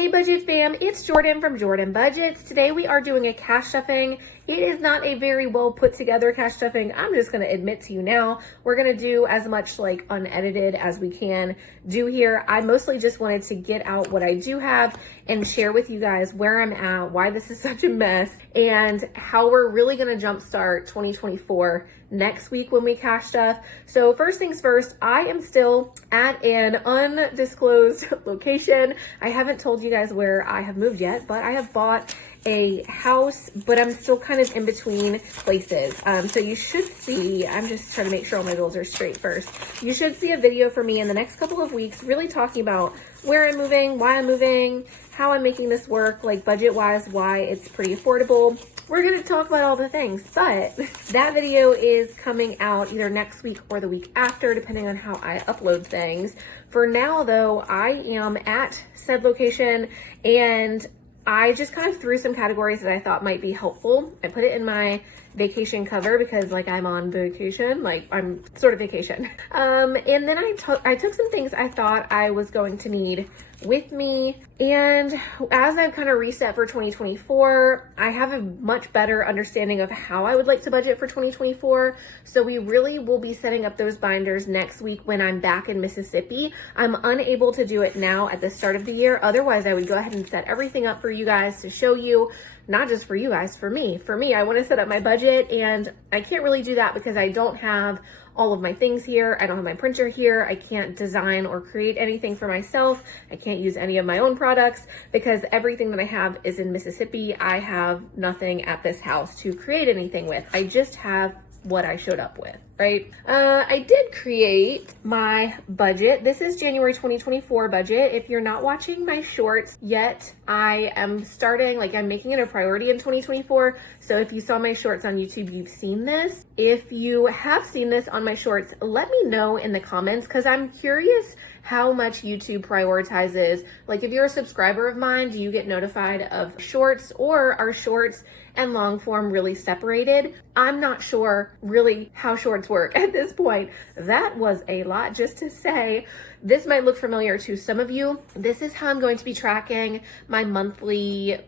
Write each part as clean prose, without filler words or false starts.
Hey Budget fam, it's Jordan from Jordan Budgets. Today we are doing a cash stuffing. It is not a very well put together cash stuffing. I'm just going to admit to you now, we're going to do as much like unedited as we can do here. I mostly just wanted to get out what I do have and share with you guys where I'm at, why this is such a mess, and how we're really going to jumpstart 2024 next week when we cash stuff. So first things first, I am still at an undisclosed location. I haven't told you guys where I have moved yet, but I have bought a house, but I'm still kind of in between places. So you should see, I'm just trying to make sure all my bills are straight first. You should see a video from me in the next couple of weeks, really talking about where I'm moving, why I'm moving, how I'm making this work, like budget wise, why it's pretty affordable. We're going to talk about all the things, but that video is coming out either next week or the week after, depending on how I upload things. For now though, I am at said location and I just kind of threw some categories that I thought might be helpful. I put it in my vacation cover because like I'm on vacation, like I'm sort of vacation. And then I took some things I thought I was going to need with me. And as I've kind of reset for 2024, I have a much better understanding of how I would like to budget for 2024. So we really will be setting up those binders next week when I'm back in Mississippi. I'm unable to do it now at the start of the year. Otherwise, I would go ahead and set everything up for you guys to show you, not just for you guys, for me. For me, I want to set up my budget and I can't really do that because I don't have all of my things here. I don't have my printer here. I can't design or create anything for myself. I can't use any of my own products because everything that I have is in Mississippi. I have nothing at this house to create anything with. I just have what I showed up with, right? I did create my budget. This is January 2024 budget. If you're not watching my shorts yet, I am starting, like I'm making it a priority in 2024. So if you saw my shorts on YouTube, you've seen this. If you have seen this on my shorts, let me know in the comments because I'm curious how much YouTube prioritizes. Like if you're a subscriber of mine, do you get notified of shorts or are shorts and long form really separated? I'm not sure really how shorts work at this point. That was a lot just to say. This might look familiar to some of you. This is how I'm going to be tracking my monthly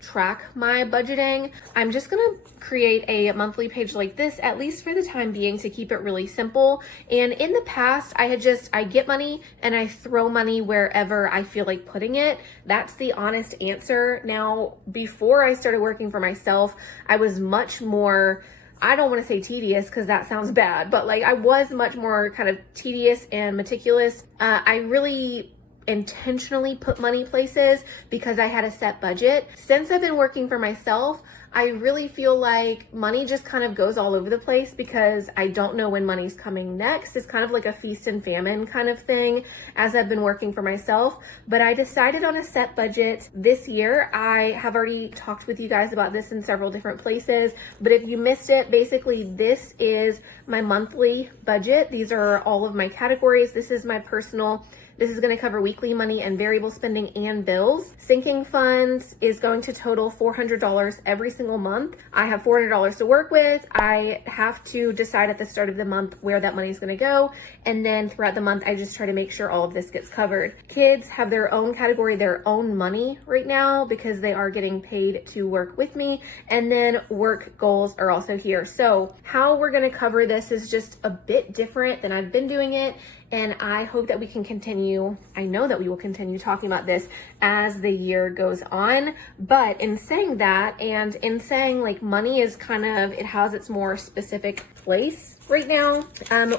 my budgeting. I'm just gonna create a monthly page like this, at least for the time being, to keep it really simple. And in the past, I get money and I throw money wherever I feel like putting it. That's the honest answer. Now, before I started working for myself, I was much more, I don't want to say tedious because that sounds bad, but like I was much more kind of tedious and meticulous. I really intentionally put money places because I had a set budget. Since I've been working for myself, I really feel like money just kind of goes all over the place because I don't know when money's coming next. It's kind of like a feast and famine kind of thing as I've been working for myself. But I decided on a set budget this year. I have already talked with you guys about this in several different places, but if you missed it, basically this is my monthly budget. These are all of my categories. This is my personal. This is going to cover weekly money and variable spending and bills. Sinking funds is going to total $400 every single month. I have $400 to work with. I have to decide at the start of the month where that money is going to go. And then throughout the month, I just try to make sure all of this gets covered. Kids have their own category, their own money right now because they are getting paid to work with me. And then work goals are also here. So how we're going to cover this is just a bit different than I've been doing it. And I hope that we can continue, I know that we will continue talking about this as the year goes on. But in saying that, and in saying like money is kind of, it has its more specific place right now,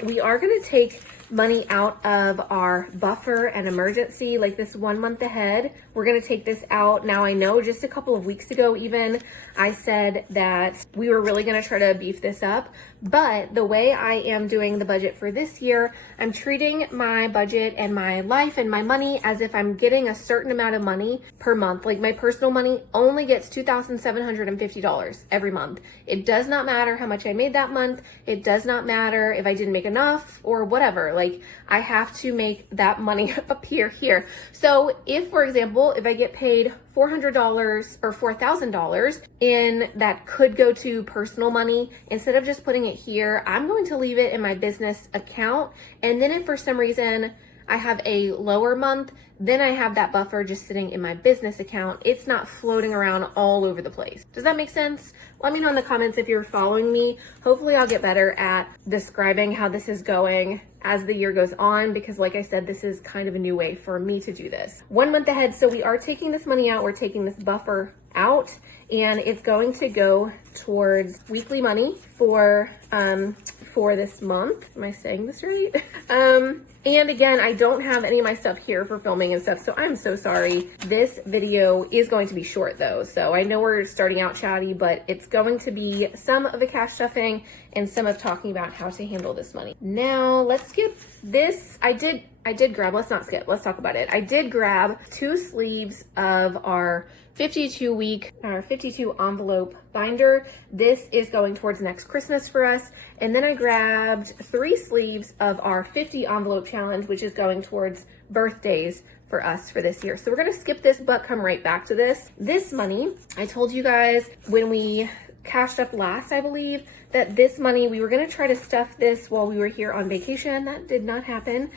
we are going to take money out of our buffer and emergency, like this 1 month ahead. We're going to take this out. Now I know just a couple of weeks ago even I said that we were really going to try to beef this up, but the way I am doing the budget for this year, I'm treating my budget and my life and my money as if I'm getting a certain amount of money per month. Like my personal money only gets $2,750 every month. It does not matter how much I made that month. It does not matter if I didn't make enough or whatever. Like I have to make that money appear here. So if, for example, if I get paid $400 or $4,000 in that could go to personal money, instead of just putting it here, I'm going to leave it in my business account. And then if for some reason I have a lower month, then I have that buffer just sitting in my business account. It's not floating around all over the place. Does that make sense? Let me know in the comments if you're following me. Hopefully I'll get better at describing how this is going as the year goes on, because like I said, this is kind of a new way for me to do this. 1 month ahead, so we are taking this money out, we're taking this buffer out, and it's going to go towards weekly money for this month. Am I saying this right? And again, I don't have any of my stuff here for filming and stuff, so I'm so sorry. This video is going to be short though, so I know we're starting out chatty, but it's going to be some of the cash stuffing and some of talking about how to handle this money. Now, let's skip this. I did grab, let's not skip, let's talk about it. I did grab 2 sleeves of our 52 envelope binder. This is going towards next Christmas for us. And then I grabbed 3 sleeves of our 50 envelope challenge, which is going towards birthdays for us for this year. So we're gonna skip this, but come right back to this. This money, I told you guys when we cashed up last, I believe, that this money, we were gonna try to stuff this while we were here on vacation. That did not happen.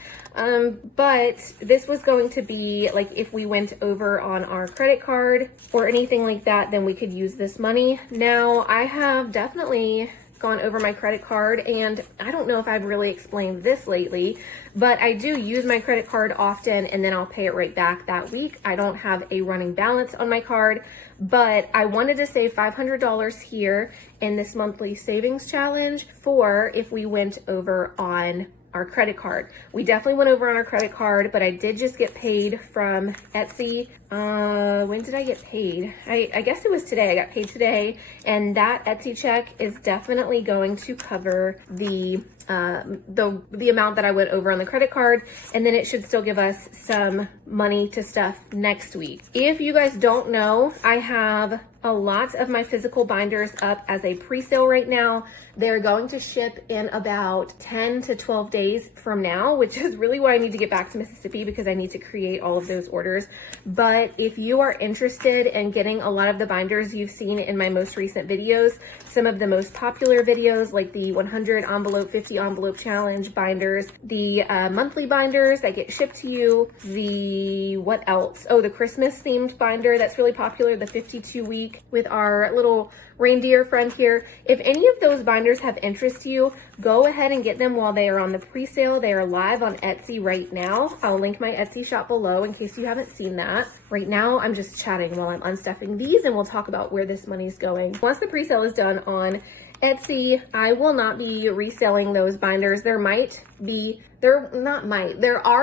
But this was going to be like if we went over on our credit card or anything like that, then we could use this money. Now, I have definitely gone over my credit card, and I don't know if I've really explained this lately, but I do use my credit card often and then I'll pay it right back that week. I don't have a running balance on my card, but I wanted to save $500 here in this monthly savings challenge for if we went over on our credit card. We definitely went over on our credit card, but I did just get paid from Etsy. When did I get paid? I guess it was today. I got paid today, and that Etsy check is definitely going to cover the amount that I went over on the credit card, and then it should still give us some money to stuff next week. If you guys don't know, I have a lot of my physical binders up as a pre-sale right now. They're going to ship in about 10 to 12 days from now, which is really why I need to get back to Mississippi, because I need to create all of those orders. But if you are interested in getting a lot of the binders you've seen in my most recent videos, some of the most popular videos like the 100 envelope, 50 envelope challenge binders, the monthly binders that get shipped to you, the what else? Oh, the Christmas themed binder that's really popular, the 52 week with our little reindeer friend here. If any of those binders have interest to you, go ahead and get them while they are on the pre-sale. They are live on Etsy right now. I'll link my Etsy shop below in case you haven't seen that. Right now, I'm just chatting while I'm unstuffing these, and we'll talk about where this money's going. Once the pre-sale is done on Etsy, I will not be reselling those binders. There are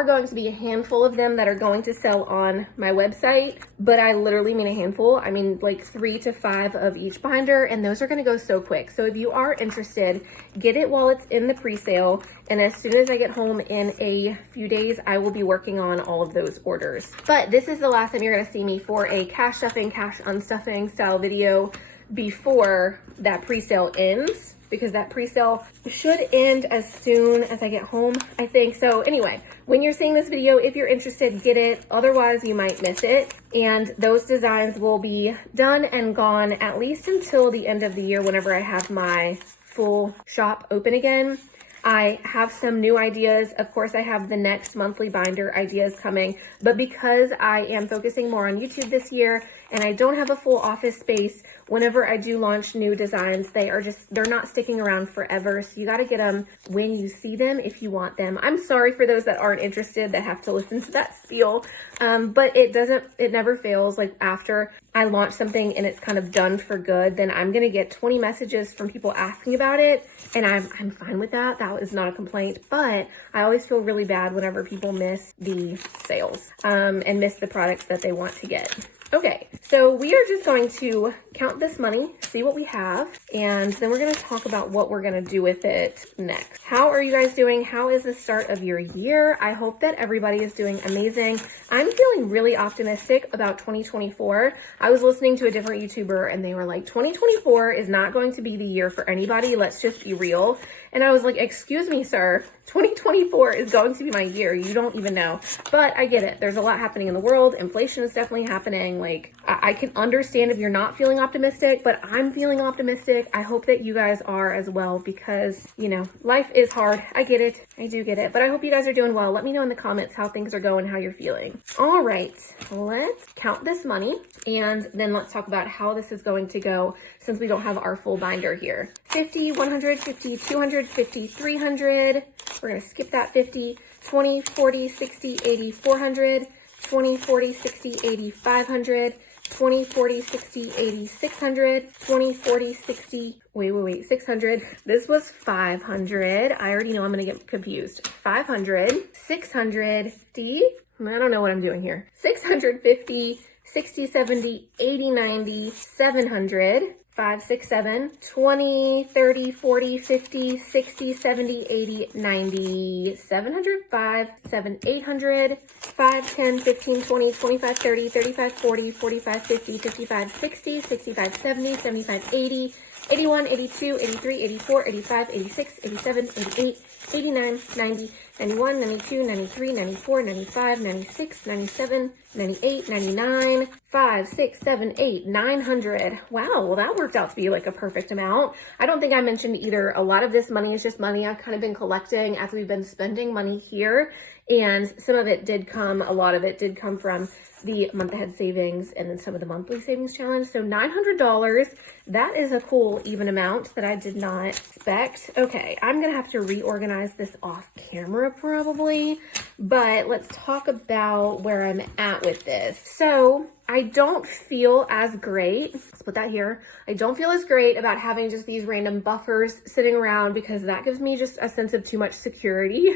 going to be a handful of them that are going to sell on my website, but I literally mean a handful. I mean like 3 to 5 of each binder, and those are gonna go so quick. So if you are interested, get it while it's in the pre-sale, and as soon as I get home in a few days, I will be working on all of those orders. But this is the last time you're gonna see me for a cash stuffing, cash unstuffing style video before that pre-sale ends, because that pre-sale should end as soon as I get home, I think. So anyway, when you're seeing this video, if you're interested, get it. Otherwise, you might miss it. And those designs will be done and gone at least until the end of the year, whenever I have my full shop open again. I have some new ideas. Of course, I have the next monthly binder ideas coming, but because I am focusing more on YouTube this year and I don't have a full office space, whenever I do launch new designs, they're not sticking around forever. So you got to get them when you see them if you want them. I'm sorry for those that aren't interested that have to listen to that spiel. But it never fails. Like after I launch something and it's kind of done for good, then I'm going to get 20 messages from people asking about it. And I'm fine with that. That is not a complaint, but I always feel really bad whenever people miss the sales, and miss the products that they want to get. Okay, so we are just going to count this money, see what we have, and then we're going to talk about what we're going to do with it next. How are you guys doing? How is the start of your year? I hope that everybody is doing amazing. I'm feeling really optimistic about 2024. I was listening to a different YouTuber and they were like, 2024 is not going to be the year for anybody. Let's just be real. And I was like, excuse me, sir, 2024 is going to be my year. You don't even know. But I get it. There's a lot happening in the world. Inflation is definitely happening. Like, I can understand if you're not feeling optimistic, but I'm feeling optimistic. I hope that you guys are as well, because, you know, life is hard. I get it. I do get it. But I hope you guys are doing well. Let me know in the comments how things are going, how you're feeling. All right, let's count this money, and then let's talk about how this is going to go since we don't have our full binder here. 50, 100, 50, 200, 50, 300. We're going to skip that 50, 20, 40, 60, 80, 400, 20, 40, 60, 80, 500, 20, 40, 60, 80, 600, 20, 40, 60, wait, 600. This was 500. I already know I'm going to get confused. 500, 650. I don't know what I'm doing here. 650, 60, 70, 80, 90, 700. 5, 6, 7, 20, 30, 40, 50, 60, 70, 80, 90, 700, 5, 7, 800, 5, 10, 15, 20, 25, 30, 35, 40, 45, 50, 55, 60, 65, 70, 75, 80, 81, 82, 83, 84, 85, 86, 87, 88, 89, 90, 91, 92, 93, 94, 95, 96, 97, 98, 99, 5, 6, 7, 8, 900. Wow, well that worked out to be like a perfect amount. I don't think I mentioned either. A lot of this money is just money I've kind of been collecting as we've been spending money here. And some of it did come, a lot of it did come from the month ahead savings and then some of the monthly savings challenge. So $900, that is a cool even amount that I did not expect. Okay, I'm gonna have to reorganize this off camera probably, but let's talk about where I'm at with this. So I don't feel as great, let's put that here. I don't feel as great about having just these random buffers sitting around, because that gives me just a sense of too much security.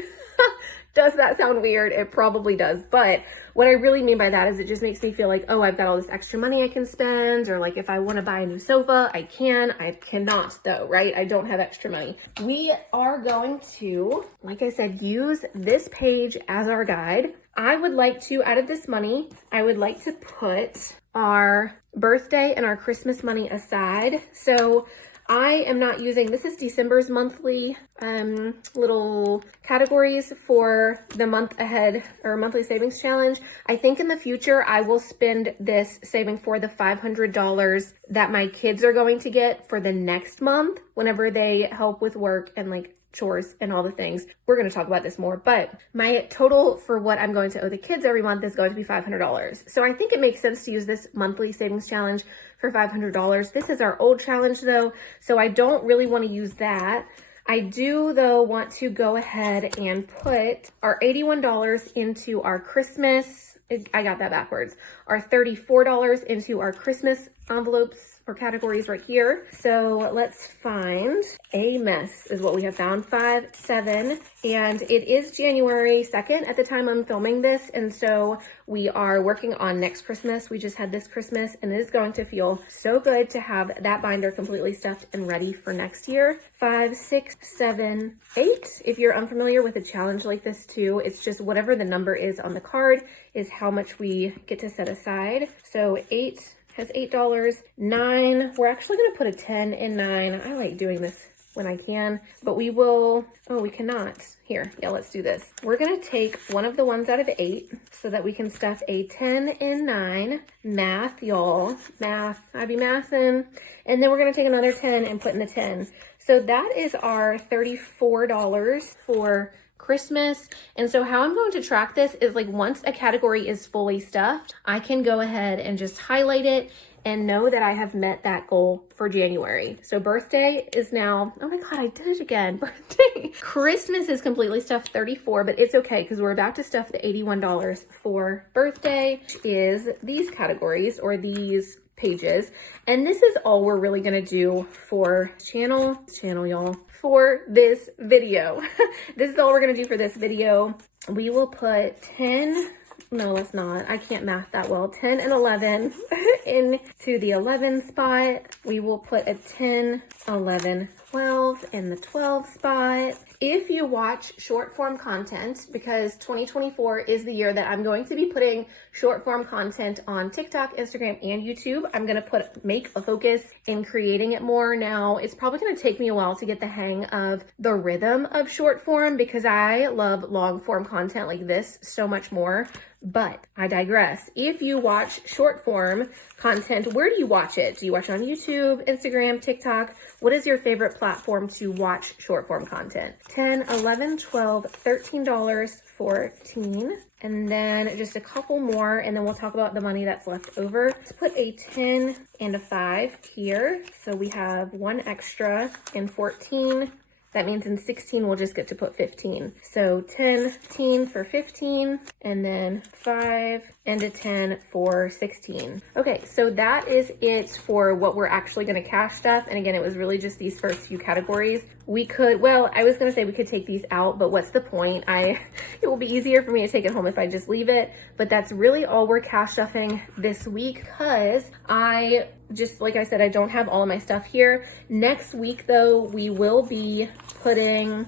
Does that sound weird? It probably does. But what I really mean by that is it just makes me feel like, oh, I've got all this extra money I can spend, or like if I want to buy a new sofa, I can. I cannot though, right? I don't have extra money. We are going to, like I said, use this page as our guide. I would like to, out of this money, I would like to put our birthday and our Christmas money aside. So I am not using, this is December's monthly little categories for the month ahead or monthly savings challenge. I think in the future, I will spend this saving for the $500 that my kids are going to get for the next month whenever they help with work and like chores and all the things. We're going to talk about this more, but my total for what I'm going to owe the kids every month is going to be $500. So I think it makes sense to use this monthly savings challenge for $500. This is our old challenge though, so I don't really want to use that. I do though want to go ahead and put our $81 into our Christmas, I got that backwards, our $34 into our Christmas envelopes or categories right here. So let's find a mess is what we have found, 5, 7, and it is January 2nd at the time I'm filming this. And so we are working on next Christmas. We just had this Christmas and it is going to feel so good to have that binder completely stuffed and ready for next year. 5, 6, 7, 8. If you're unfamiliar with a challenge like this too, it's just whatever the number is on the card is how much we get to set aside. So 8 has $8, 9, we're actually going to put a 10 in 9. I like doing this when I can, but we will, oh, we cannot. Here, yeah, let's do this. We're going to take one of the ones out of 8 so that we can stuff a 10 in 9. Math, y'all, math, I be mathing. And then we're going to take another 10 and put in the 10. So that is our $34 for Christmas. And so how I'm going to track this is like once a category is fully stuffed, I can go ahead and just highlight it and know that I have met that goal for January. So birthday is now, oh my God, I did it again, birthday. Christmas is completely stuffed, 34, but it's okay because we're about to stuff the $81 for birthday, which is these categories or these pages. And this is all we're really gonna do for channel y'all, for this video. This is all we're gonna do for this video. We will put 10, no, let's not. I can't math that well. 10 and 11 into the 11 spot. We will put a 10, 11, 12 in the 12 spot. If you watch short form content, because 2024 is the year that I'm going to be putting short form content on TikTok, Instagram, and YouTube, I'm going to make a focus in creating it more. Now, it's probably going to take me a while to get the hang of the rhythm of short form because I love long form content like this so much more. But I digress. If you watch short form content, where do you watch it? Do you watch it on YouTube, Instagram, TikTok? What is your favorite platform to watch short form content? $10, $11, $12, $13, $14, and then just a couple more, and then we'll talk about the money that's left over. Let's put a 10 and a 5 here. So we have one extra in 14. That means in 16, we'll just get to put 15. So 10, 15 for 15, and then 5 and a 10 for 16. Okay, so that is it for what we're actually gonna cash stuff. And again, it was really just these first few categories. We could, well, I was gonna say we could take these out, but what's the point? It will be easier for me to take it home if I just leave it. But that's really all we're cash stuffing this week because like I said, I don't have all of my stuff here. Next week though, we will be putting,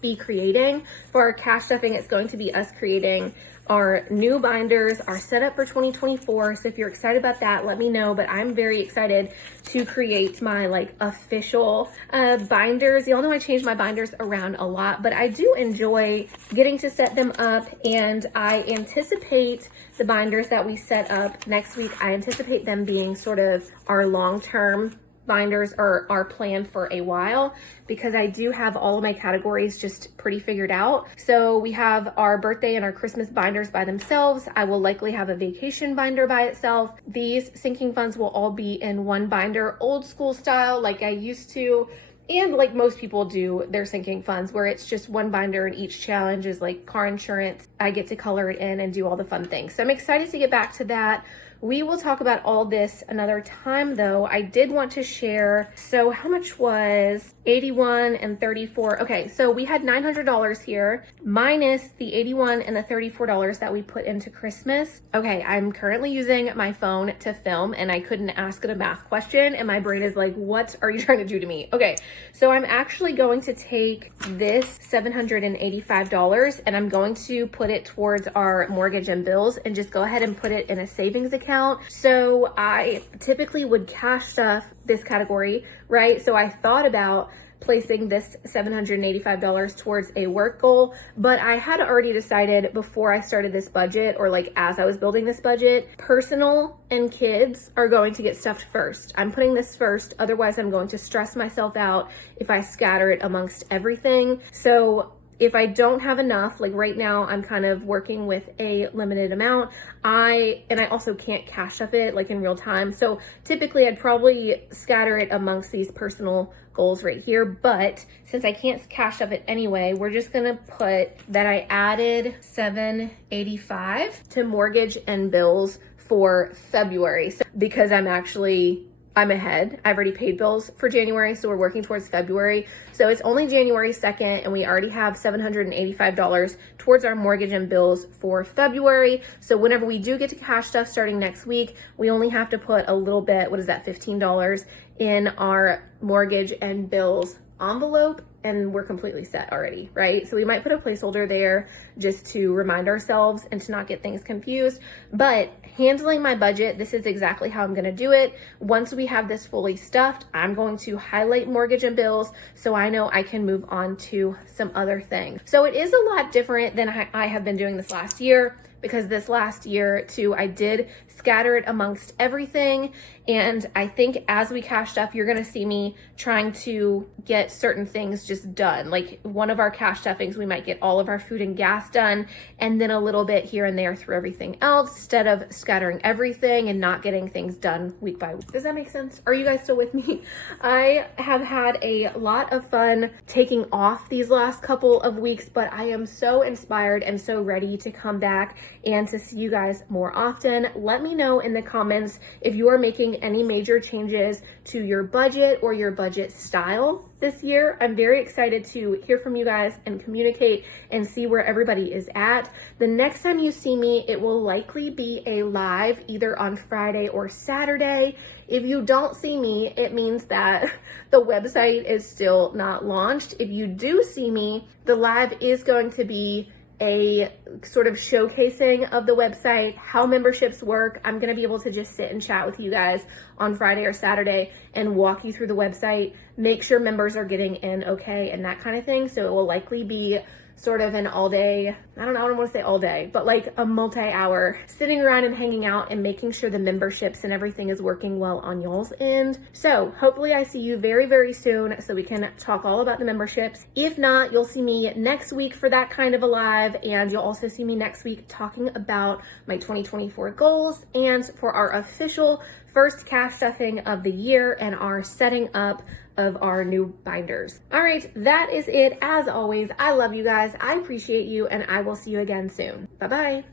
be creating for our cash stuffing. It's going to be us creating our new binders, our setup for 2024. So if you're excited about that, let me know. But I'm very excited to create my official binders. Y'all know I change my binders around a lot, but I do enjoy getting to set them up, and I anticipate the binders that we set up next week, I anticipate them being sort of our long-term binders or our plan for a while, because I do have all of my categories just pretty figured out. So we have our birthday and our Christmas binders by themselves. I will likely have a vacation binder by itself. These sinking funds will all be in one binder, old school style, like I used to, and like most people do their sinking funds, where it's just one binder and each challenge is like car insurance. I get to color it in and do all the fun things. So I'm excited to get back to that. We will talk about all this another time though. I did want to share, so how much was 81 and 34? Okay, so we had $900 here minus the 81 and the $34 that we put into Christmas. Okay, I'm currently using my phone to film and I couldn't ask it a math question and my brain is like, what are you trying to do to me? Okay, so I'm actually going to take this $785 and I'm going to put it towards our mortgage and bills and just go ahead and put it in a savings account. So I typically would cash stuff this category, right? So I thought about placing this $785 towards a work goal, but I had already decided before I started this budget, or like as I was building this budget, personal and kids are going to get stuffed first. I'm putting this first, otherwise I'm going to stress myself out if I scatter it amongst everything. So if I don't have enough, like right now, I'm kind of working with a limited amount. I also can't cash stuff it like in real time. So typically I'd probably scatter it amongst these personal goals right here. But since I can't cash stuff it anyway, we're just gonna put that I added $785 to mortgage and bills for February. So, because I'm ahead. I've already paid bills for January, so we're working towards February. So it's only January 2nd, and we already have $785 towards our mortgage and bills for February. So whenever we do get to cash stuff starting next week, we only have to put a little bit, what is that, $15 in our mortgage and bills envelope, and we're completely set already, right? So we might put a placeholder there just to remind ourselves and to not get things confused. But handling my budget, this is exactly how I'm gonna do it. Once we have this fully stuffed, I'm going to highlight mortgage and bills so I know I can move on to some other things. So it is a lot different than I have been doing this last year, because this last year too, I did scatter it amongst everything. And I think as we cash stuff, you're gonna see me trying to get certain things just done. Like one of our cash stuffings, we might get all of our food and gas done, and then a little bit here and there through everything else, instead of scattering everything and not getting things done week by week. Does that make sense? Are you guys still with me? I have had a lot of fun taking off these last couple of weeks, but I am so inspired and so ready to come back and to see you guys more often. Let me know in the comments if you are making any major changes to your budget or your budget style this year. I'm very excited to hear from you guys and communicate and see where everybody is at. The next time you see me, it will likely be a live either on Friday or Saturday. If you don't see me, it means that the website is still not launched. If you do see me, the live is going to be a sort of showcasing of the website, how memberships work. I'm gonna be able to just sit and chat with you guys on Friday or Saturday and walk you through the website, make sure members are getting in okay and that kind of thing. So it will likely be sort of an all day, I don't want to say all day, but like a multi-hour sitting around and hanging out and making sure the memberships and everything is working well on y'all's end. So hopefully I see you very, very soon so we can talk all about the memberships. If not, you'll see me next week for that kind of a live, and you'll also see me next week talking about my 2024 goals and for our official first cash stuffing of the year and our setting up of our new binders. All right, that is it. As always, I love you guys. I appreciate you, and I will see you again soon. Bye-bye.